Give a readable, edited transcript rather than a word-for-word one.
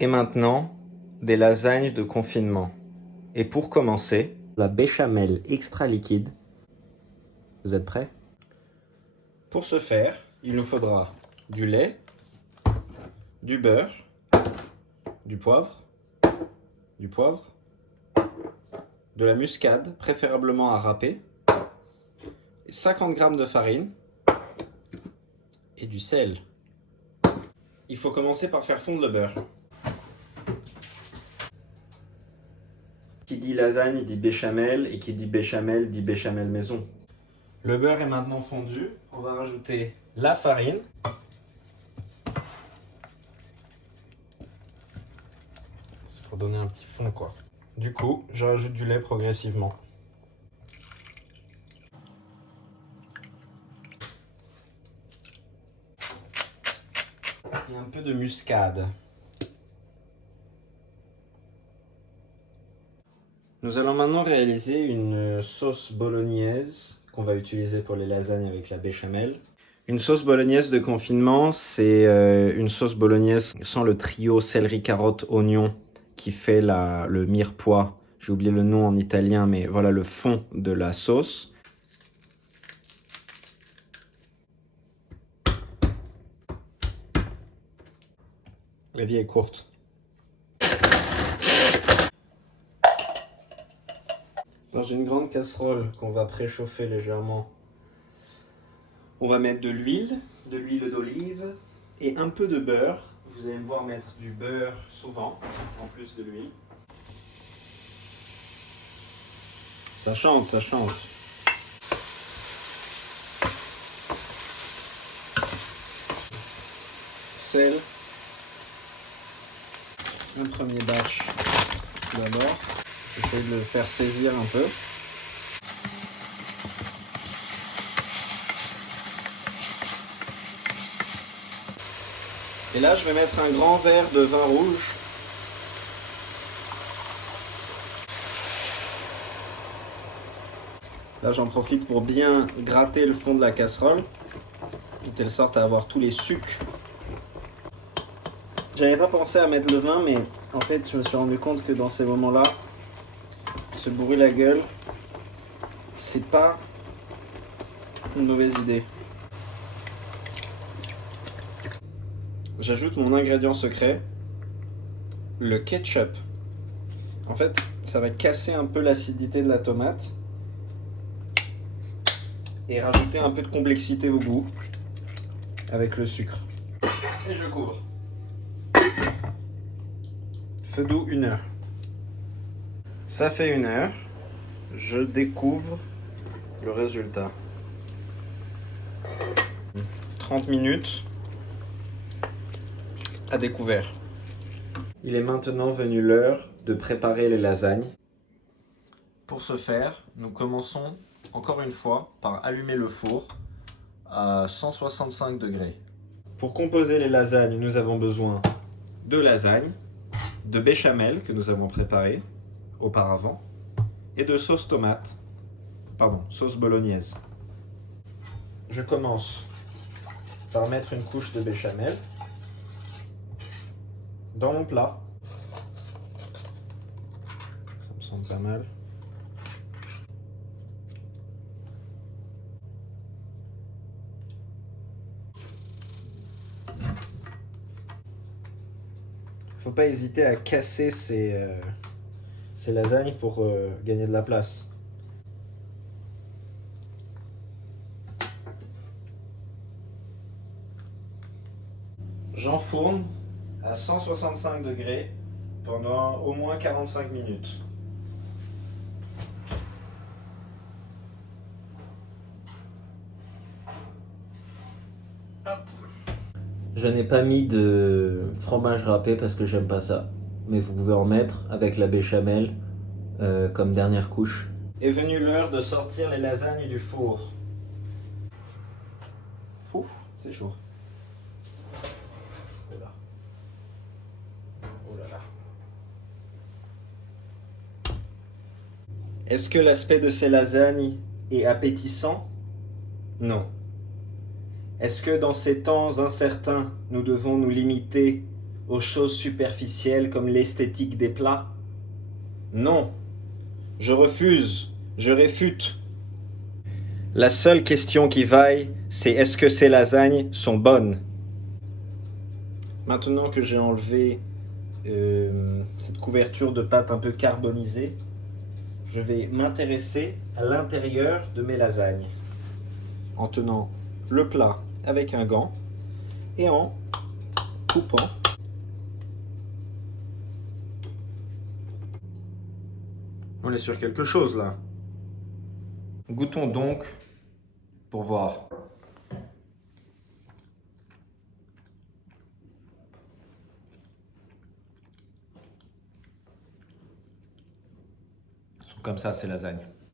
Et maintenant, des lasagnes de confinement. Et pour commencer, la béchamel extra liquide. Vous êtes prêts? Pour ce faire, il nous faudra du lait, du beurre, du poivre, de la muscade, préférablement à râper, 50 g de farine et du sel. Il faut commencer par faire fondre le beurre. Qui dit lasagne dit béchamel, et qui dit béchamel dit béchamel maison. Le beurre est maintenant fondu, on va rajouter la farine. C'est pour donner un petit fond quoi. Du coup, je rajoute du lait progressivement. Et un peu de muscade. Nous allons maintenant réaliser une sauce bolognaise qu'on va utiliser pour les lasagnes avec la béchamel. Une sauce bolognaise de confinement, c'est une sauce bolognaise sans le trio céleri, carotte, oignon qui fait le mirepoix. J'ai oublié le nom en italien, mais voilà le fond de la sauce. La vie est courte. Dans une grande casserole qu'on va préchauffer légèrement, on va mettre de l'huile d'olive et un peu de beurre. Vous allez me voir mettre du beurre souvent, en plus de l'huile. Ça chante, ça chante. Sel. Un premier batch d'abord. J'essaie de le faire saisir un peu. Et là, je vais mettre un grand verre de vin rouge. Là, j'en profite pour bien gratter le fond de la casserole, de telle sorte à avoir tous les sucs. J'avais pas pensé à mettre le vin, mais en fait, je me suis rendu compte que dans ces moments-là, se bourrer la gueule, c'est pas une mauvaise idée. J'ajoute mon ingrédient secret, le ketchup. En fait, ça va casser un peu l'acidité de la tomate et rajouter un peu de complexité au goût avec le sucre. Et je couvre. Feu doux 1 heure. Ça fait 1 heure. Je découvre le résultat. 30 minutes à découvert. Il est maintenant venu l'heure de préparer les lasagnes. Pour ce faire, nous commençons encore une fois par allumer le four à 165 degrés. Pour composer les lasagnes, nous avons besoin de lasagne, de béchamel que nous avons préparé auparavant et de sauce sauce bolognaise. Je commence par mettre une couche de béchamel dans mon plat. Ça me semble pas mal. Faut pas hésiter à casser ces lasagnes pour gagner de la place. J'enfourne à 165 degrés pendant au moins 45 minutes. Je n'ai pas mis de fromage râpé parce que j'aime pas ça. Mais vous pouvez en mettre avec la béchamel comme dernière couche. Est venue l'heure de sortir les lasagnes du four. Ouf, c'est chaud. Oh là. Oh là là. Est-ce que l'aspect de ces lasagnes est appétissant? Non. Est-ce que dans ces temps incertains, nous devons nous limiter aux choses superficielles comme l'esthétique des plats? Non, je refuse, je réfute. La seule question qui vaille, c'est est-ce que ces lasagnes sont bonnes? Maintenant que j'ai enlevé cette couverture de pâte un peu carbonisée, je vais m'intéresser à l'intérieur de mes lasagnes en tenant le plat avec un gant et en coupant. On est sur quelque chose là. Goûtons donc pour voir. Elles sont comme ça ces lasagnes.